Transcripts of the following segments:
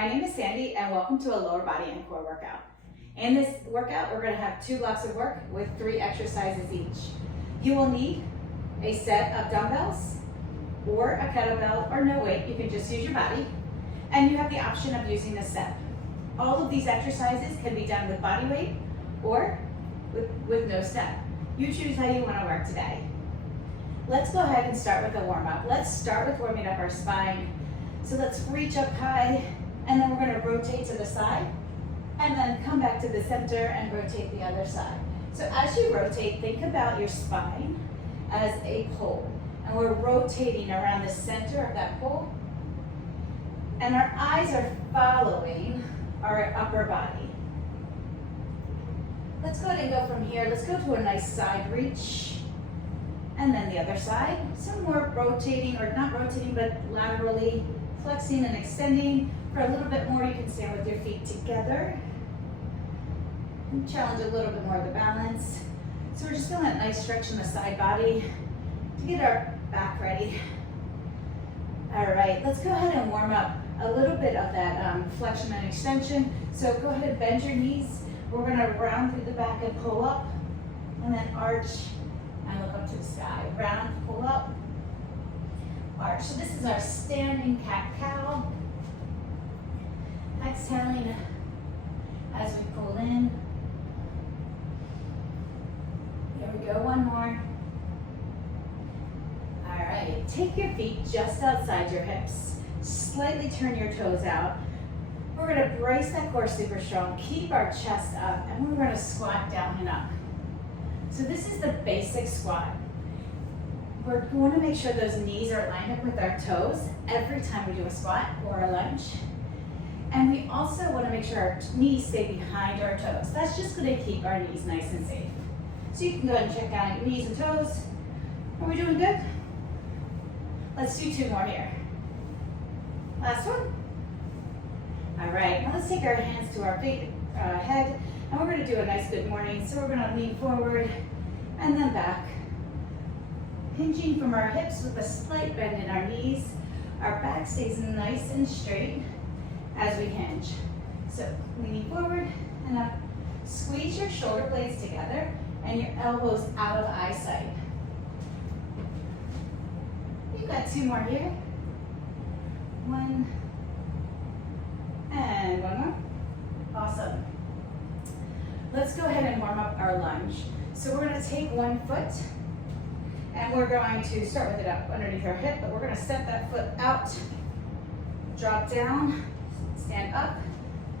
My name is Sandy and welcome to a lower body and core workout. In this workout, we're going to have 2 blocks of work with 3 exercises each. You will need a set of dumbbells or a kettlebell or no weight. You can just use your body. And you have the option of using a step. All of these exercises can be done with body weight or with no step. You choose how you want to work today. Let's go ahead and start with the warm-up. Let's start with warming up our spine. So let's reach up high, and then we're going to rotate to the side, and then come back to the center and rotate the other side. So as you rotate, think about your spine as a pole, and we're rotating around the center of that pole, and our eyes are following our upper body. Let's go ahead and go from here. Let's go to a nice side reach, and then the other side. Some more rotating, or not rotating, but laterally flexing and extending. For a little bit more, you can stand with your feet together. And challenge a little bit more of the balance. So we're just feeling that nice stretch in the side body to get our back ready. All right, let's go ahead and warm up a little bit of that flexion and extension. So go ahead and bend your knees. We're gonna round through the back and pull up, and then arch and look up to the sky. Round, pull up, arch. So this is our standing cat-cow. Exhaling as we pull in. Here we go, one more. All right, take your feet just outside your hips. Slightly turn your toes out. We're gonna brace that core super strong. Keep our chest up, and we're gonna squat down and up. So this is the basic squat. We're going to make sure those knees are lined up with our toes every time we do a squat or a lunge. And we also want to make sure our knees stay behind our toes. That's just going to keep our knees nice and safe. So you can go ahead and check out your knees and toes. Are we doing good? Let's do 2 more here. Last one. All right, now let's take our hands to our head, and we're going to do a nice good morning. So we're going to lean forward and then back. Hinging from our hips with a slight bend in our knees. Our back stays nice and straight as we hinge. So leaning forward and up. Squeeze your shoulder blades together and your elbows out of eyesight. You've got 2 more here. 1 and 1 more. Awesome. Let's go ahead and warm up our lunge. So we're going to take 1 foot, and we're going to start with it up underneath our hip, but we're going to step that foot out, drop down, stand up,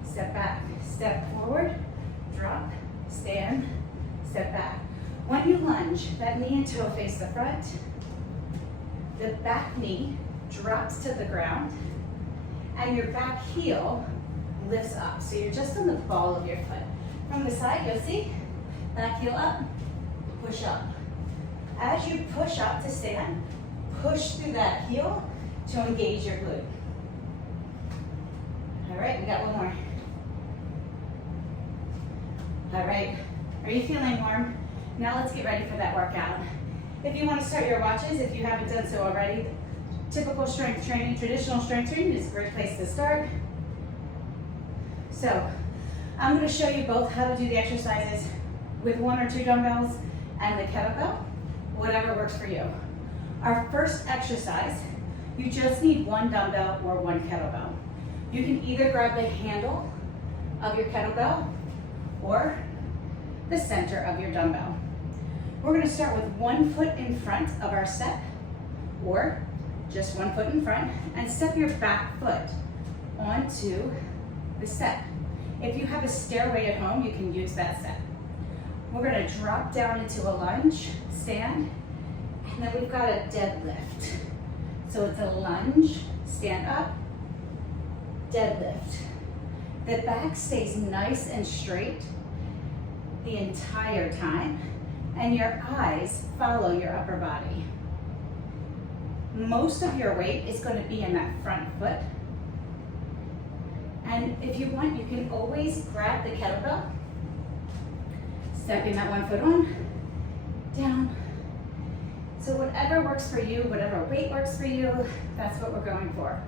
step back, step forward, drop, stand, step back. When you lunge, that knee and toe face the front, the back knee drops to the ground, and your back heel lifts up. So you're just on the ball of your foot. From the side, you'll see, back heel up, push up. As you push up to stand, push through that heel to engage your glute. All right, we got 1 more. All right, are you feeling warm? Now let's get ready for that workout. If you want to start your watches, if you haven't done so already, typical strength training, traditional strength training is a great place to start. So I'm going to show you both how to do the exercises with 1 or 2 dumbbells and the kettlebell, whatever works for you. Our first exercise, you just need 1 dumbbell or 1 kettlebell. You can either grab the handle of your kettlebell or the center of your dumbbell. We're going to start with 1 foot in front of our step, or just 1 foot in front, and step your back foot onto the step. If you have a stairway at home, you can use that step. We're going to drop down into a lunge, stand, and then we've got a deadlift. So it's a lunge, stand up, deadlift. The back stays nice and straight the entire time, and your eyes follow your upper body. Most of your weight is going to be in that front foot. And if you want, you can always grab the kettlebell, stepping that 1 foot on, down. So whatever works for you, whatever weight works for you, that's what we're going for.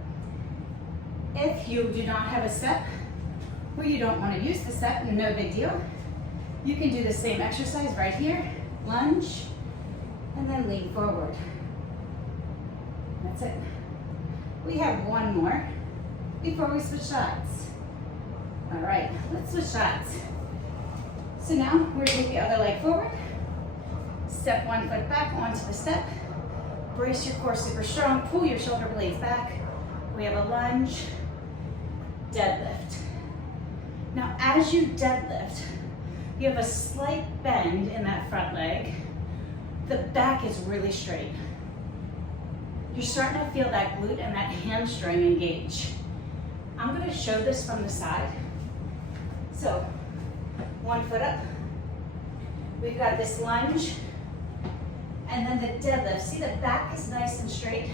If you do not have a step, or you don't want to use the step, no big deal. You can do the same exercise right here. Lunge, and then lean forward. That's it. We have one more before we switch sides. All right, let's switch sides. So now we're gonna take the other leg forward. Step one foot back onto the step. Brace your core super strong. Pull your shoulder blades back. We have a lunge, deadlift. Now as you deadlift, you have a slight bend in that front leg. The back is really straight. You're starting to feel that glute and that hamstring engage. I'm gonna show this from the side. So, one foot up. We've got this lunge, and then the deadlift. See, the back is nice and straight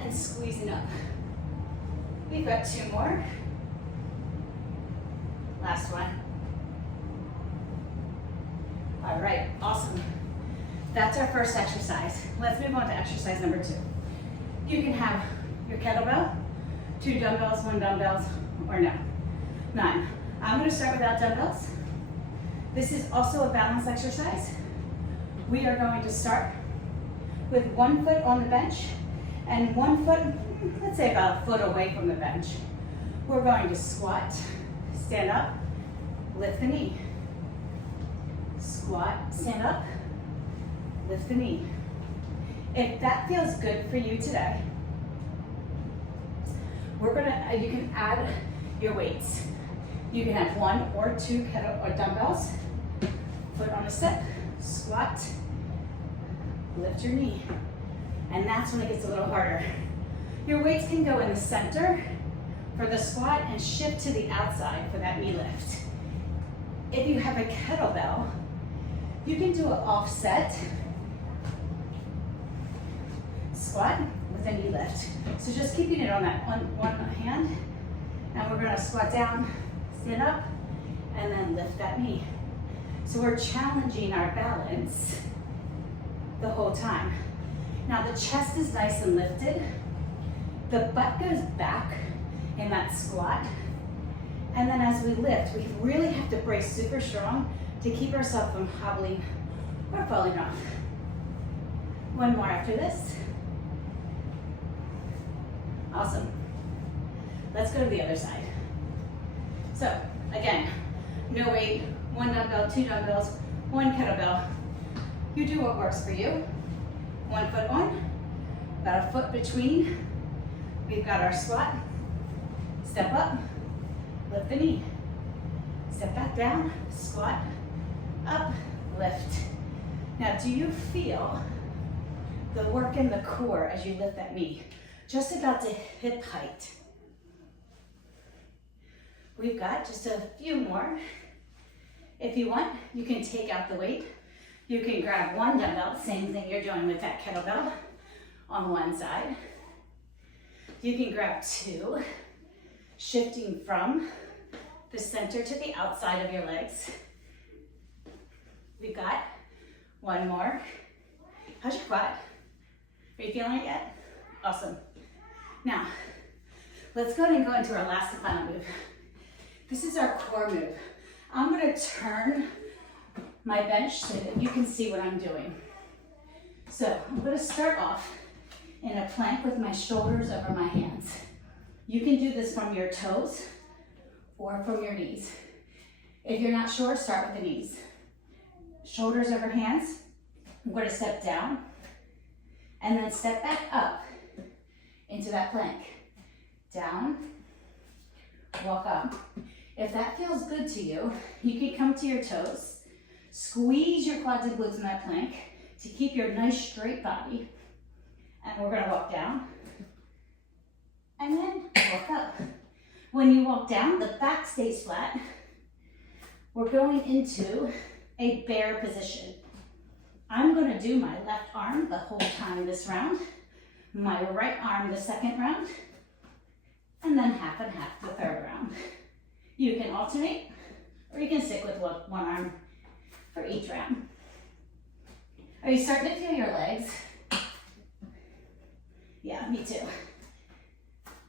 and squeezing up. We've got two more. Last one. All right, awesome. That's our first exercise. Let's move on to exercise number 2. You can have your kettlebell, 2 dumbbells, 1 dumbbells, or no, none. I'm gonna start without dumbbells. This is also a balance exercise. We are going to start with 1 foot on the bench and 1 foot, let's say about a foot away from the bench. We're going to squat, stand up, lift the knee. Squat, stand up, lift the knee. If that feels good for you today, you can add your weights. You can have 1 or 2 dumbbells, foot on a step, squat, lift your knee. And that's when it gets a little harder. Your weights can go in the center for the squat and shift to the outside for that knee lift. If you have a kettlebell, you can do an offset squat with a knee lift. So just keeping it on that one hand. Now we're gonna squat down, stand up, and then lift that knee. So we're challenging our balance the whole time. Now the chest is nice and lifted. The butt goes back in that squat. And then as we lift, we really have to brace super strong to keep ourselves from hobbling or falling off. One more after this. Awesome. Let's go to the other side. So again, no weight, 1 dumbbell, 2 dumbbells, 1 kettlebell. You do what works for you. 1 foot on, about a foot between. We've got our squat. Step up, lift the knee. Step back down, squat, up, lift. Now, do you feel the work in the core as you lift that knee? Just about to hip height. We've got just a few more. If you want, you can take out the weight. You can grab 1 dumbbell, same thing you're doing with that kettlebell on one side. You can grab 2, shifting from the center to the outside of your legs. We've got 1 more. How's your quad? Are you feeling it yet? Awesome. Now, let's go ahead and go into our last and final move. This is our core move. I'm gonna turn my bench so that you can see what I'm doing. So I'm gonna start off in a plank with my shoulders over my hands. You can do this from your toes or from your knees. If you're not sure, start with the knees. Shoulders over hands. I'm gonna step down and then step back up into that plank. Down, walk up. If that feels good to you, you can come to your toes, squeeze your quads and glutes in that plank to keep your nice straight body. And we're gonna walk down and then walk up. When you walk down, the back stays flat. We're going into a bear position. I'm gonna do my left arm the whole time this round, my right arm the second round, and then half and half the third round. You can alternate, or you can stick with one arm for each round. Are you starting to feel your legs? Yeah, me too.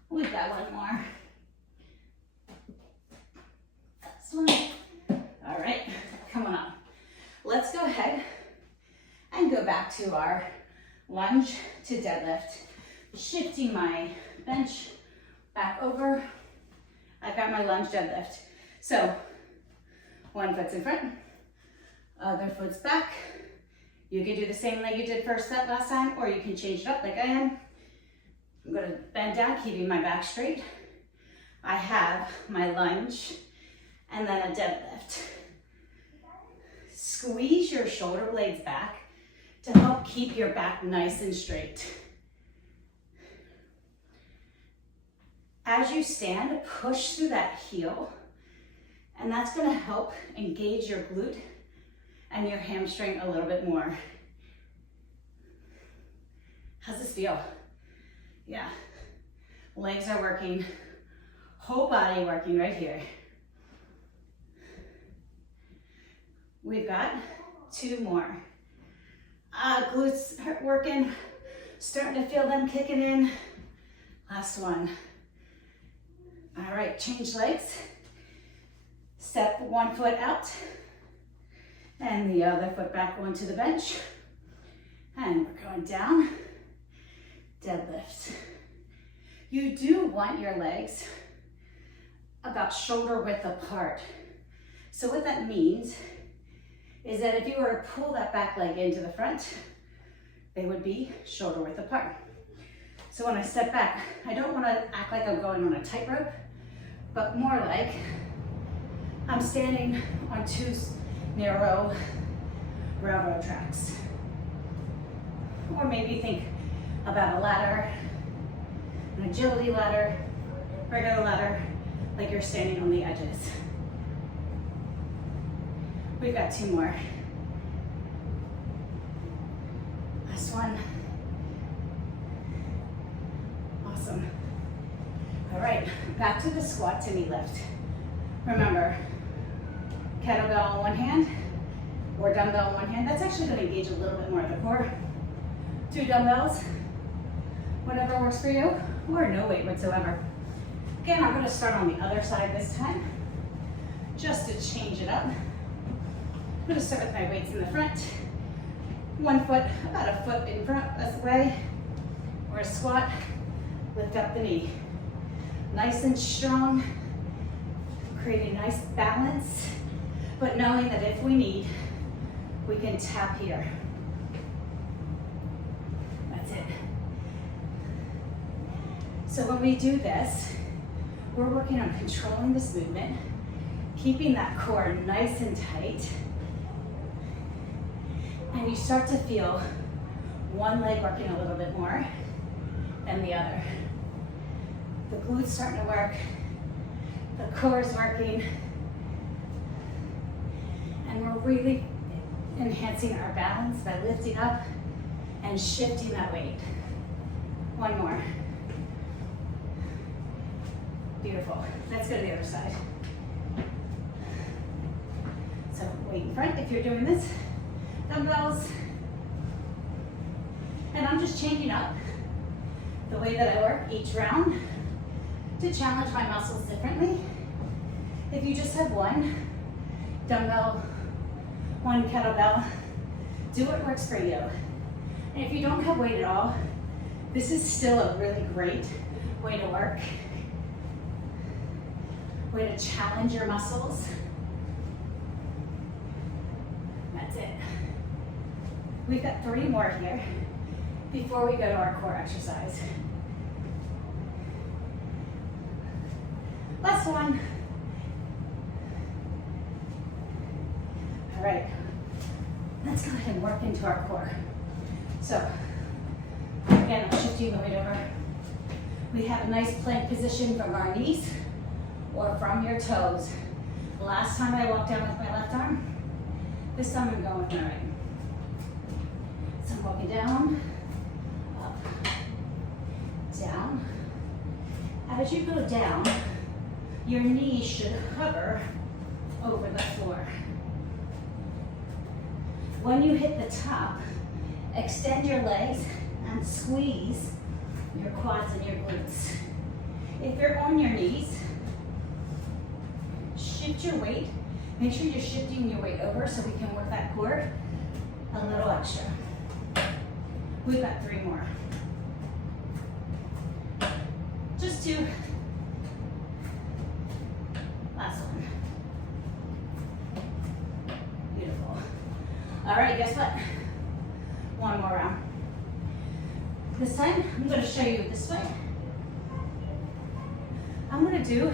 We've got try one more. This one. All right, come on up. Let's go ahead and go back to our lunge to deadlift. Shifting my bench back over. I've got my lunge deadlift. So one foot's in front, other foot's back. You can do the same like you did first set last time, or you can change it up like I am. I'm gonna bend down, keeping my back straight. I have my lunge and then a deadlift. Squeeze your shoulder blades back to help keep your back nice and straight. As you stand, push through that heel, and that's gonna help engage your glute and your hamstring a little bit more. How's this feel? Yeah, legs are working, whole body working right here. We've got 2 more. Glutes are working, starting to feel them kicking in. Last one. All right, change legs. Step one foot out and the other foot back onto the bench. And we're going down, deadlift. You do want your legs about shoulder width apart. So what that means is that if you were to pull that back leg into the front, they would be shoulder width apart. So when I step back, I don't want to act like I'm going on a tightrope, but more like I'm standing on 2 narrow railroad tracks. Or maybe think about a ladder, an agility ladder, regular ladder, like you're standing on the edges. We've got 2 more. Last one. Awesome. All right, back to the squat to knee lift. Remember, kettlebell in one hand or dumbbell in one hand. That's actually going to engage a little bit more of the core. 2 dumbbells, whatever works for you, or no weight whatsoever. Again, I'm going to start on the other side this time, just to change it up. I'm going to start with my weights in the front. 1 foot, about a foot in front as way, or a squat. Lift up the knee. Nice and strong, creating nice balance, but knowing that if we need, we can tap here. That's it. So when we do this, we're working on controlling this movement, keeping that core nice and tight, and you start to feel one leg working a little bit more than the other. The glutes starting to work, the core is working, and we're really enhancing our balance by lifting up and shifting that weight. 1 more. Beautiful. Let's go to the other side. So weight in front if you're doing this. Dumbbells. And I'm just changing up the way that I work each round to challenge my muscles differently. If you just have 1 dumbbell, 1 kettlebell, do what works for you. And if you don't have weight at all, this is still a really great way to work, way to challenge your muscles. That's it. We've got 3 more here before we go to our core exercise. Last one. All right, let's go ahead and work into our core. So, again, I'm shifting the weight over. We have a nice plank position from our knees or from your toes. Last time I walked down with my left arm, this time I'm going with my right. So I'm walking down, up, down. As you go down, your knees should hover over the floor. When you hit the top, extend your legs and squeeze your quads and your glutes. If you're on your knees, shift your weight. Make sure you're shifting your weight over so we can work that core a little extra. We've got 3 more. Just 2. Last one. Beautiful. All right, guess what? 1 more round. This time, I'm gonna show you this way. I'm gonna do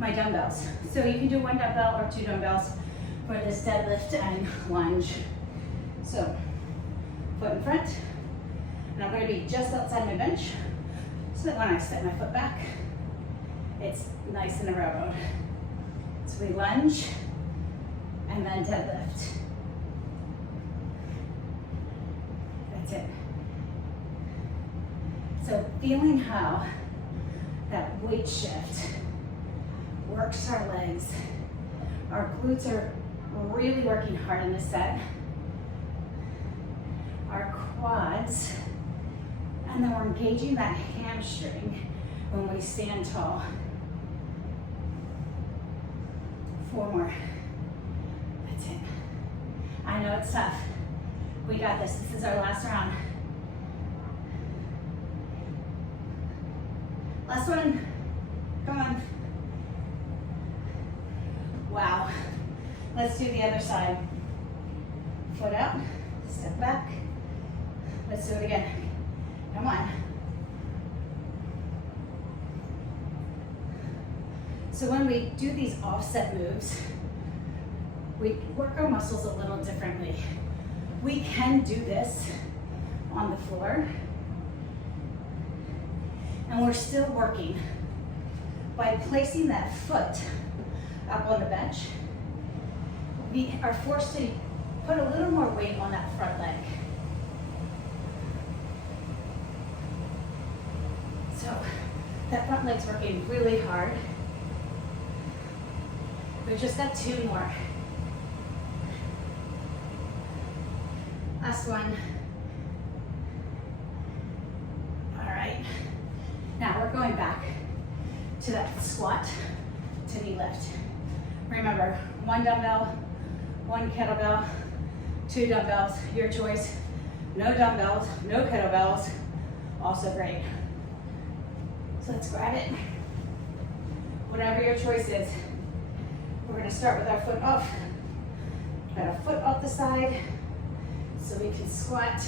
my dumbbells. So you can do 1 dumbbell or 2 dumbbells for this deadlift and lunge. So, foot in front, and I'm gonna be just outside my bench so that when I step my foot back, it's nice and a railroad. So we lunge and then deadlift. That's it. So feeling how that weight shift works our legs. Our glutes are really working hard in this set. Our quads, and then we're engaging that hamstring when we stand tall. 4 more. That's it. I know it's tough. We got this. This is our last round. Last one. Come on. Wow. Let's do the other side. Foot out, step back. Let's do it again. Come on. So when we do these offset moves, we work our muscles a little differently. We can do this on the floor, and we're still working. By placing that foot up on the bench, we are forced to put a little more weight on that front leg. So that front leg's working really hard. We've just got 2 more. Last one. All right. Now we're going back to that squat to knee lift. Remember, 1 dumbbell, 1 kettlebell, 2 dumbbells, your choice. No dumbbells, no kettlebells, also great. So let's grab it. Whatever your choice is. We're gonna start with our foot off. Got a foot off the side so we can squat,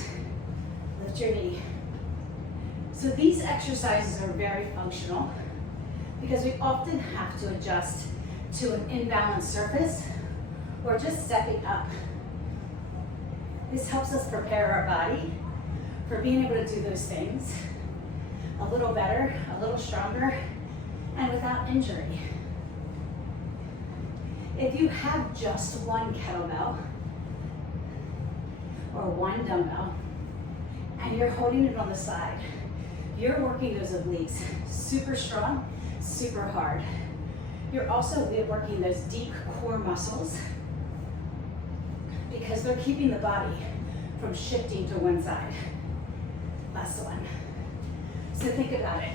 lift your knee. So these exercises are very functional because we often have to adjust to an imbalanced surface or just stepping up. This helps us prepare our body for being able to do those things a little better, a little stronger, and without injury. If you have just 1 kettlebell or 1 dumbbell and you're holding it on the side, you're working those obliques super strong, super hard. You're also working those deep core muscles because they're keeping the body from shifting to one side. Last one. So think about it.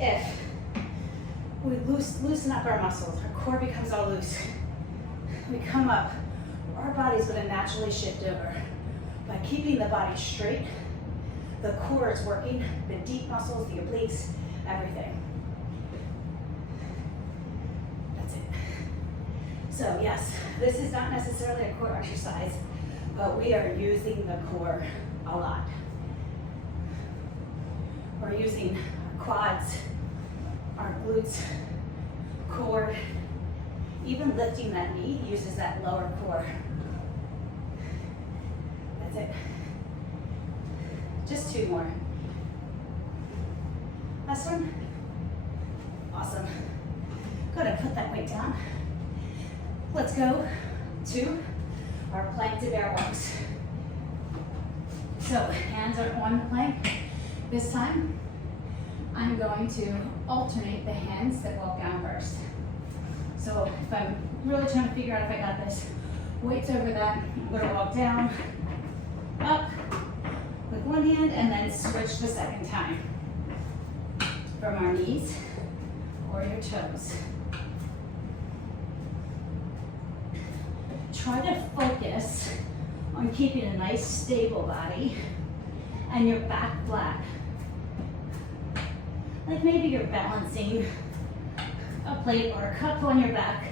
If we loosen up our muscles, our core becomes all loose, we come up, our body's gonna naturally shift over. By keeping the body straight, the core is working, the deep muscles, the obliques, everything. That's it. So yes, this is not necessarily a core exercise, but we are using the core a lot. We're using our quads, our glutes, core. Even lifting that knee uses that lower core. That's it. Just 2 more. Last one. Awesome. Go ahead and put that weight down. Let's go to our plank to bear walks. So hands are on the plank. This time, I'm going to alternate the hands that walk down first. So if I'm really trying to figure out if I got this, weight's over that, I'm gonna walk down, up with 1 hand, and then switch the second time. For from our knees or your toes. Try to focus on keeping a nice stable body and your back flat. Like maybe you're balancing a plate or a cup on your back.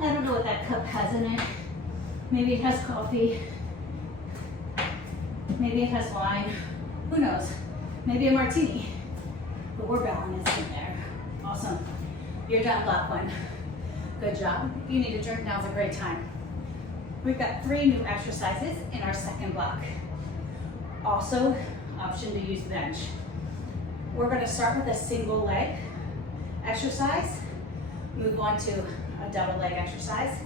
I don't know what that cup has in it. Maybe it has coffee. Maybe it has wine. Who knows? Maybe a martini. But we're balancing there. Awesome. You're done, block one. Good job. If you need a drink, now's a great time. We've got 3 new exercises in our second block. Also, option to use bench. We're going to start with a single leg exercise, move on to a double leg exercise,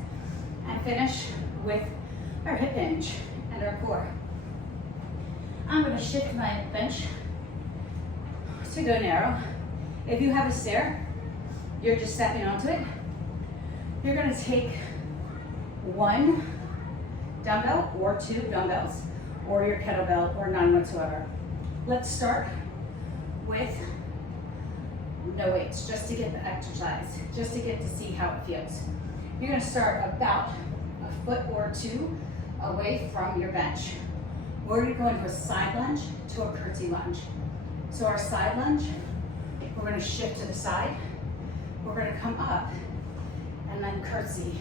and finish with our hip hinge and our core. I'm going to shift my bench to go narrow. If you have a stair, you're just stepping onto it. You're going to take 1 dumbbell or 2 dumbbells or your kettlebell or none whatsoever. Let's start with no weights, just to get the exercise, just to get to see how it feels. You're going to start about a foot or 2 away from your bench. We're going to go into a side lunge to a curtsy lunge. So our side lunge, we're going to shift to the side. We're going to come up and then curtsy.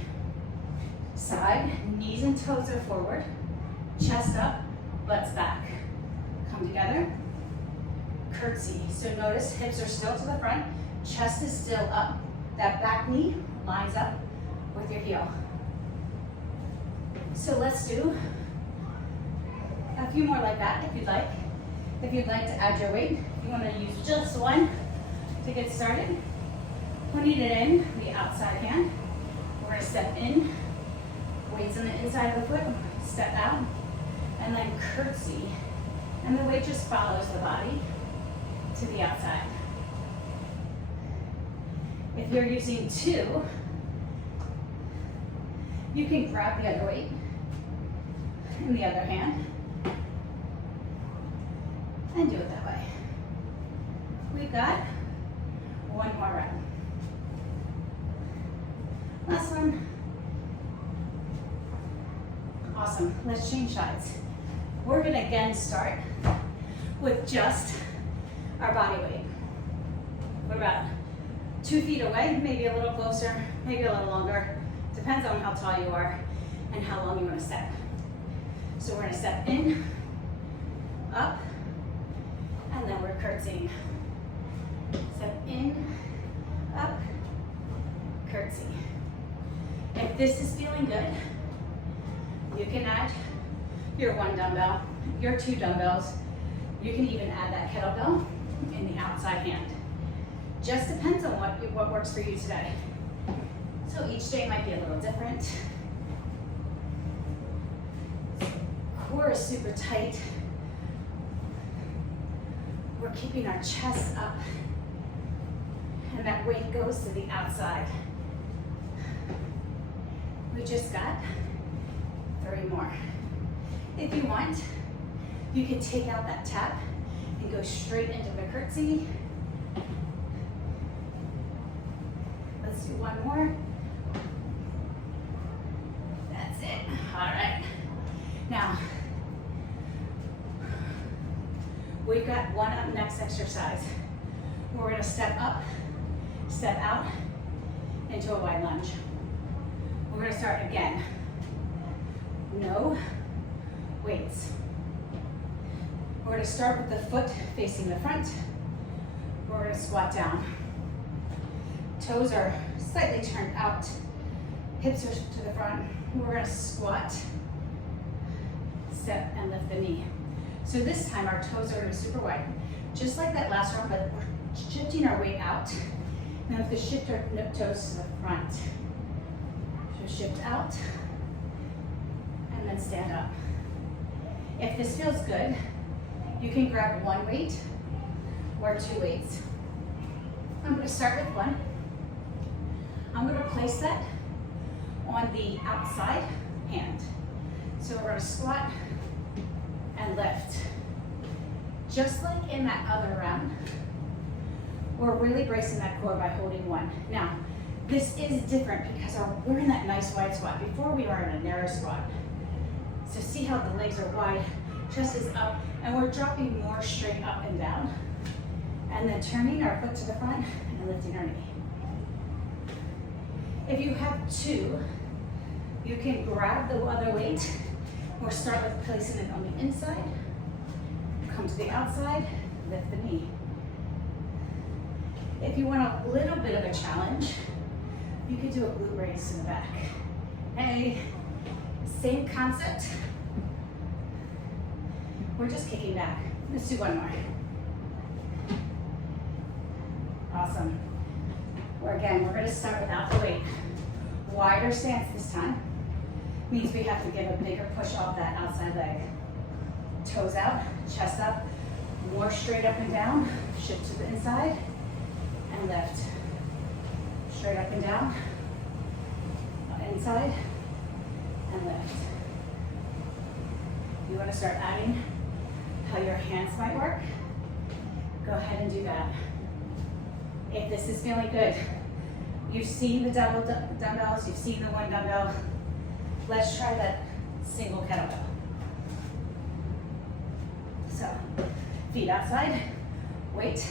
Side, knees and toes are forward, chest up, butts back. Come together, curtsy. So notice hips are still to the front, chest is still up. That back knee lines up with your heel. So let's do a few more like that if you'd like. If you'd like to add your weight, if you want to use just one to get started, putting it in the outside hand. We're going to step in, weights on the inside of the foot, step out, and then curtsy. And the weight just follows the body to the outside. If you're using 2, you can grab the other weight in the other hand and do it that way. We've got 1 more rep. Last one. Awesome. Let's change sides. We're going to again start with just our body weight. We're about 2 feet away, maybe a little closer, maybe a little longer. Depends on how tall you are and how long you want to step. So we're going to step in, up, and then we're curtsying. Step in, up, curtsy. If this is feeling good, you can add your 1 dumbbell, your 2 dumbbells. You can even add that kettlebell in the outside hand. Just depends on what works for you today. So each day might be a little different. Core is super tight. We're keeping our chest up, and that weight goes to the outside. We just got 3 more. If you want, you can take out that tap and go straight into the curtsy. Let's do 1 more. That's it. All right. Now, we've got one up next exercise. We're going to step up, step out into a wide lunge. We're going to start again. No weights. We're going to start with the foot facing the front. We're going to squat down. Toes are slightly turned out. Hips are to the front. We're going to squat, step, and lift the knee. So this time our toes are going to be super wide. Just like that last one, but we're shifting our weight out. Now we have to shift our toes to the front. So shift out, and then stand up. If this feels good, you can grab 1 weight or 2 weights. I'm going to start with 1. I'm going to place that on the outside hand. So we're going to squat and lift. Just like in that other round, We're really bracing that core by holding one. Now, this is different because we're in that nice wide squat. Before we were in a narrow squat. So see how the legs are wide, chest is up, and we're dropping more straight up and down. And then turning our foot to the front and lifting our knee. If you have two, you can grab the other weight or start with placing it on the inside, come to the outside, lift the knee. If you want a little bit of a challenge, you could do a glute raise to the back. Hey, same concept. We're just kicking back. Let's do one more. Awesome. Again, we're going to start without the weight. Wider stance this time. Means we have to give a bigger push off that outside leg. Toes out, chest up, more straight up and down. Shift to the inside and lift. Straight up and down, inside and lift. You want to start adding how your hands might work? Go ahead and do that. If this is feeling good, you've seen the dumbbells, you've seen the one dumbbell. Let's try that single kettlebell. So, feet outside, weight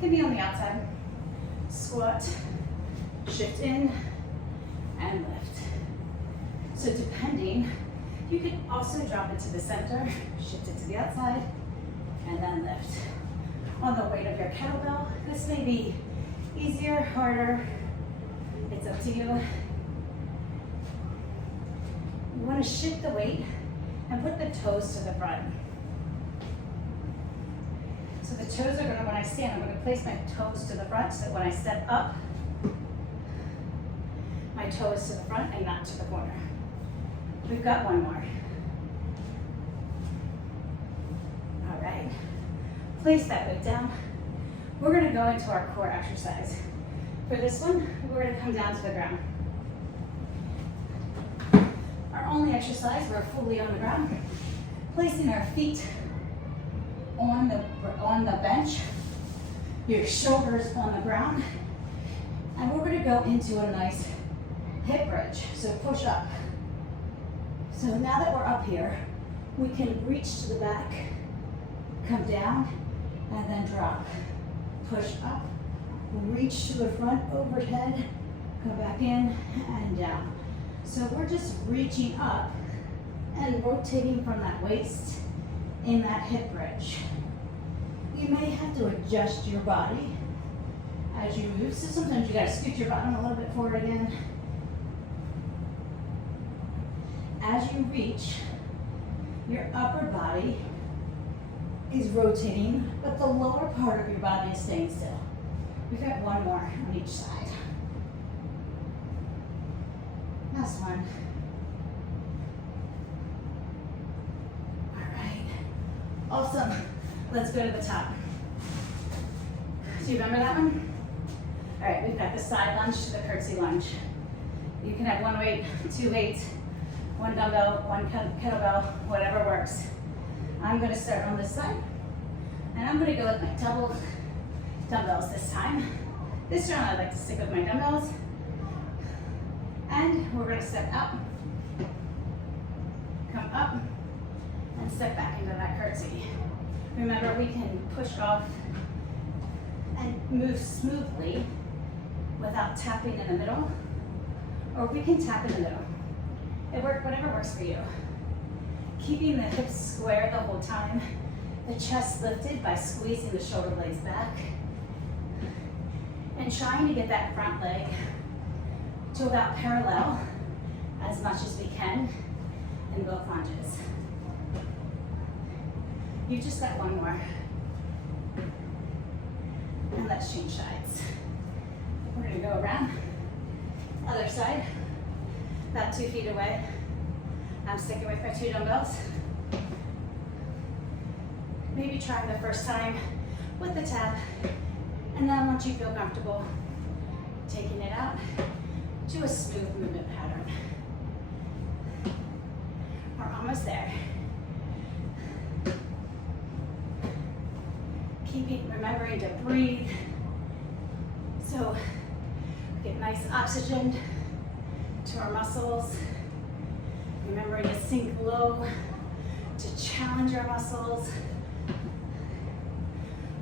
can be on the outside. Squat, shift in, and lift. So depending, you could also drop it to the center, shift it to the outside, and then lift. On the weight of your kettlebell, this may be easier, harder, it's up to you. You want to shift the weight and put the toes to the front. So the toes are going to, when I stand, I'm going to place my toes to the front so that when I step up, my toe is to the front and not to the corner. We've got one more. All right. Place that weight down. We're going to go into our core exercise. For this one, we're going to come down to the ground. Our only exercise, we're fully on the ground. Placing our feet on the bench, your shoulders on the ground, and we're going to go into a nice hip bridge. So push up. So now that we're up here, we can reach to the back, come down, and then drop. Push up, reach to the front, overhead, come back in and down. So we're just reaching up and rotating from that waist in that hip bridge. You may have to adjust your body as you move. So sometimes you gotta scoot your bottom a little bit forward again. As you reach, your upper body is rotating, but the lower part of your body is staying still. We've got one more on each side. Last one. All right, awesome. Let's go to the top. Do you remember that one? All right, we've got the side lunge to the curtsy lunge. You can have one weight, two weights, one dumbbell, one kettlebell, whatever works. I'm going to start on this side, and I'm going to go with my double dumbbells this time. This round I like to stick with my dumbbells, and we're going to step out, come up, and step back into that curtsy. Remember, we can push off and move smoothly without tapping in the middle, or we can tap in the middle. Whatever works for you. Keeping the hips square the whole time, the chest lifted by squeezing the shoulder blades back, and trying to get that front leg to about parallel as much as we can in both lunges. You just got one more. And let's change sides. We're gonna go around, other side, about 2 feet away. I'm sticking with my 2 dumbbells. Maybe try the first time with the tap, and then once you feel comfortable, taking it out to a smooth movement pattern. We're almost there. Remembering to breathe So get nice oxygen to our muscles. Remembering to sink low to challenge our muscles.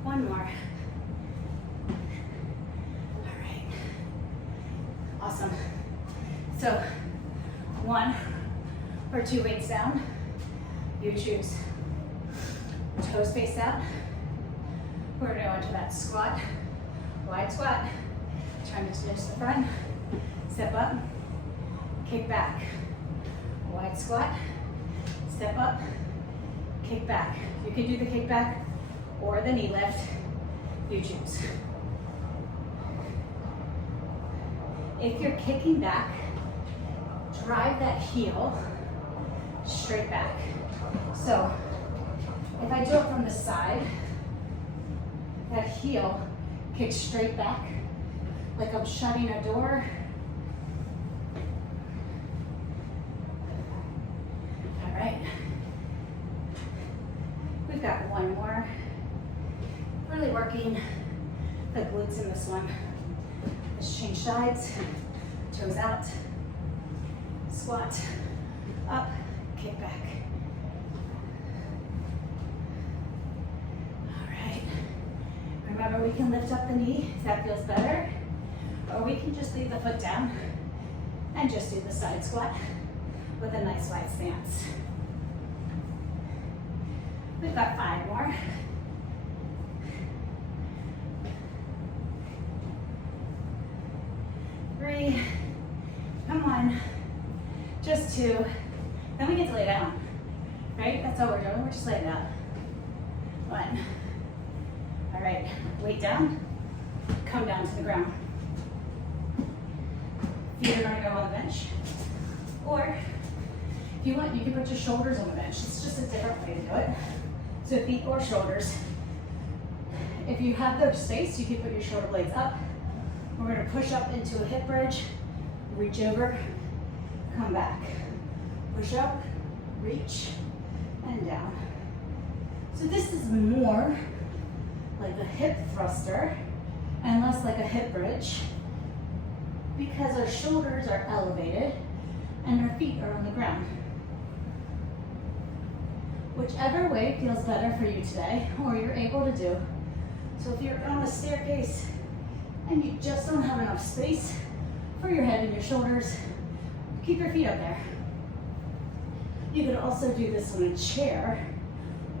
One more. All right. Awesome. So 1 or 2 weights down. You choose. Toes face out. We're going to go into that squat, wide squat. Trying to finish the front. Step up, kick back. Wide squat, step up, kick back. You can do the kick back or the knee lift. You choose. If you're kicking back, drive that heel straight back. So if I do it from the side, that heel kicks straight back like I'm shutting a door. All right. We've got one more. Really working the glutes in this one. Let's change sides. Toes out. Squat. Up. Kick back. All right. Remember, we can lift up the knee if that feels better. Or we can just leave the foot down and just do the side squat with a nice wide stance. We've got 5 more. Three. Come on. Just 2. Then we get to lay down. Right? That's all we're doing. We're just laying down. 1. All right. Weight down. Come down to the ground. Feet are going to go on the bench. Or if you want, you can put your shoulders on the bench. It's just a different way to do it. So feet or shoulders. If you have the space, you can put your shoulder blades up. We're going to push up into a hip bridge, reach over, come back. Push up, reach, and down. So this is more like a hip thruster and less like a hip bridge because our shoulders are elevated and our feet are on the ground. Whichever way feels better for you today or you're able to do. So if you're on a staircase and you just don't have enough space for your head and your shoulders, keep your feet up there. You could also do this on a chair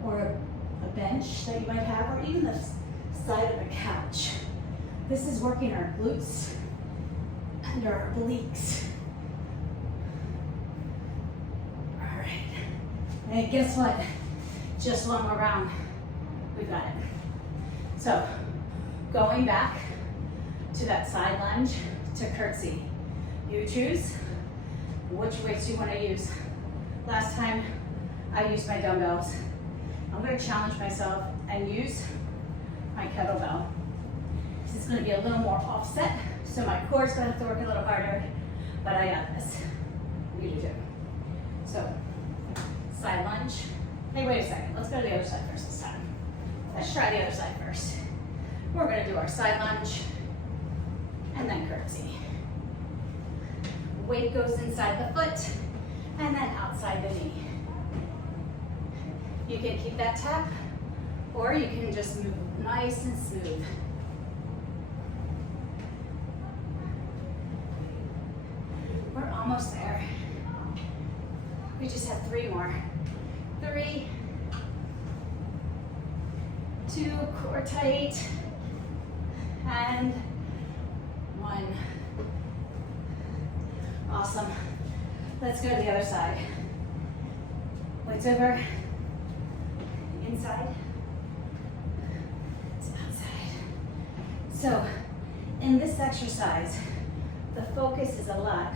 or a bench that you might have, or even the side of a couch. This is working our glutes and our obliques. All right. And guess what? Just one more round. We've got it. So, going back to that side lunge to curtsy. You choose which weights you want to use. Last time I used my dumbbells. I'm going to challenge myself and use my kettlebell. This is going to be a little more offset, so my core is going to have to work a little harder, but I got this. You do too. So, side lunge. Hey, wait a second. Let's go to the other side first this time. Let's try the other side first. We're going to do our side lunge and then curtsy. Weight goes inside the foot and then outside the knee. You can keep that tap, or you can just move nice and smooth. We're almost there. We just have 3 more. 3, 2, core tight, and 1. Awesome. Let's go to the other side. Weights over, inside, to outside. So, in this exercise, the focus is a lot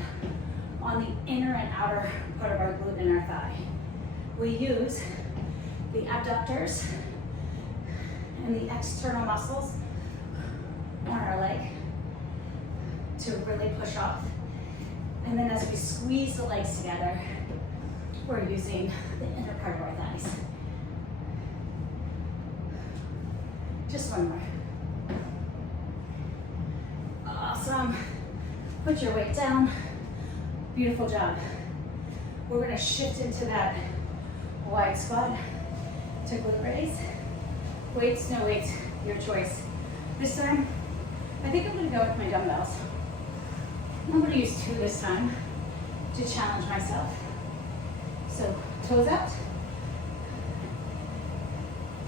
on the inner and outer part of our glute and our thigh. We use the abductors and the external muscles on our leg to really push off. And then as we squeeze the legs together, we're using the inner part of our thighs. Just one more. Awesome. Put your weight down. Beautiful job. We're gonna shift into that wide squat to glute raise. Weights, no weights, your choice. This time, I think I'm gonna go with my dumbbells. I'm gonna use 2 this time to challenge myself. So toes out,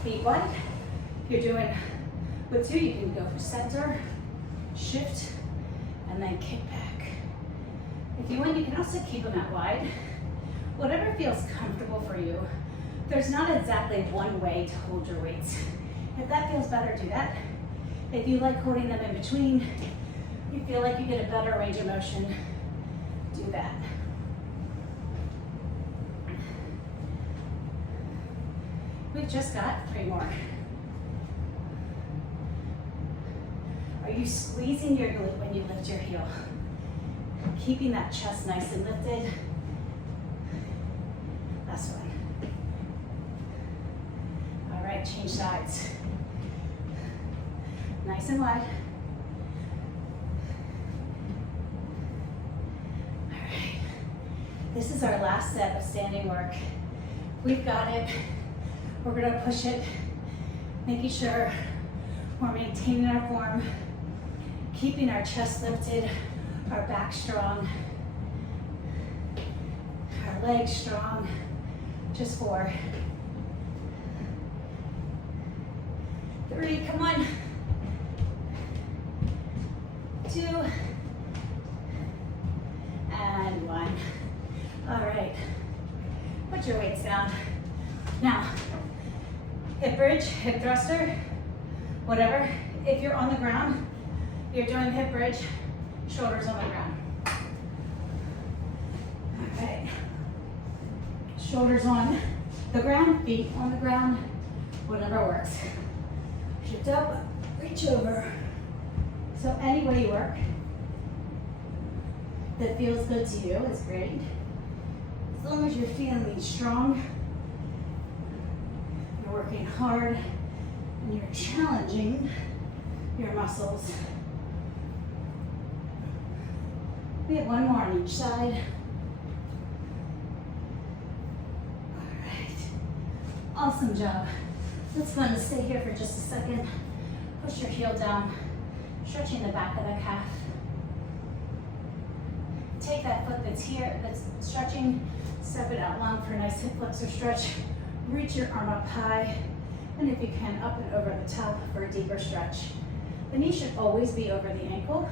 feet wide. If you're doing with 2, you can go for center, shift, and then kick back. If you want, you can also keep them at wide. Whatever feels comfortable for you. There's not exactly one way to hold your weights. If that feels better, do that. If you like holding them in between, you feel like you get a better range of motion, do that. We've just got 3 more. Are you squeezing your glute when you lift your heel? Keeping that chest nice and lifted. Last one. All right, change sides. Nice and wide. All right. This is our last set of standing work. We've got it. We're gonna push it, making sure we're maintaining our form, keeping our chest lifted, our back strong, our legs strong. Just 4. 3, come on. 2, and 1. All right, put your weights down. Now, hip bridge, hip thruster, whatever. If you're on the ground, you're doing hip bridge, shoulders on the ground. All right. Shoulders on the ground, feet on the ground, whatever works. Shift up, reach over. So any way you work that feels good to you is great. As long as you're feeling strong, you're working hard, and you're challenging your muscles. We have 1 more on each side. All right, awesome job. It's fun to stay here for just a second. Push your heel down, stretching the back of the calf. Take that foot that's here, that's stretching, step it out long for a nice hip flexor stretch. Reach your arm up high, and if you can, up and over the top for a deeper stretch. The knee should always be over the ankle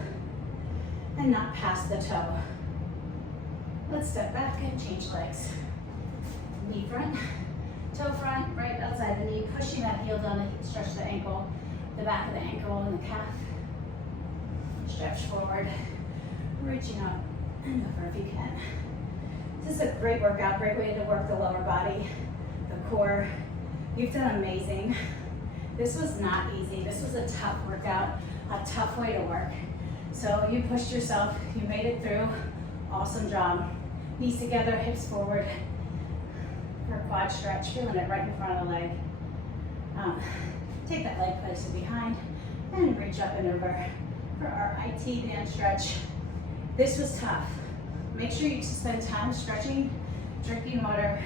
and not past the toe. Let's step back and change legs. Knee front, toe front, right outside the knee, pushing that heel down to stretch the ankle, the back of the ankle and the calf. Stretch forward, reaching up and over if you can. This is a great workout, great way to work the lower body, the core. You've done amazing. This was not easy. This was a tough workout, a tough way to work. So you pushed yourself, you made it through. Awesome job. Knees together, hips forward for a quad stretch, feeling it right in front of the leg. Take that leg, place it behind, and reach up and over for our IT band stretch. This was tough. Make sure you spend time stretching, drinking water,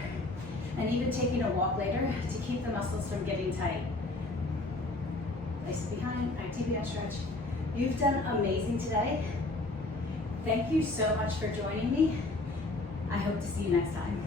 and even taking a walk later to keep the muscles from getting tight. Place it behind, IT band stretch. You've done amazing today. Thank you so much for joining me. I hope to see you next time.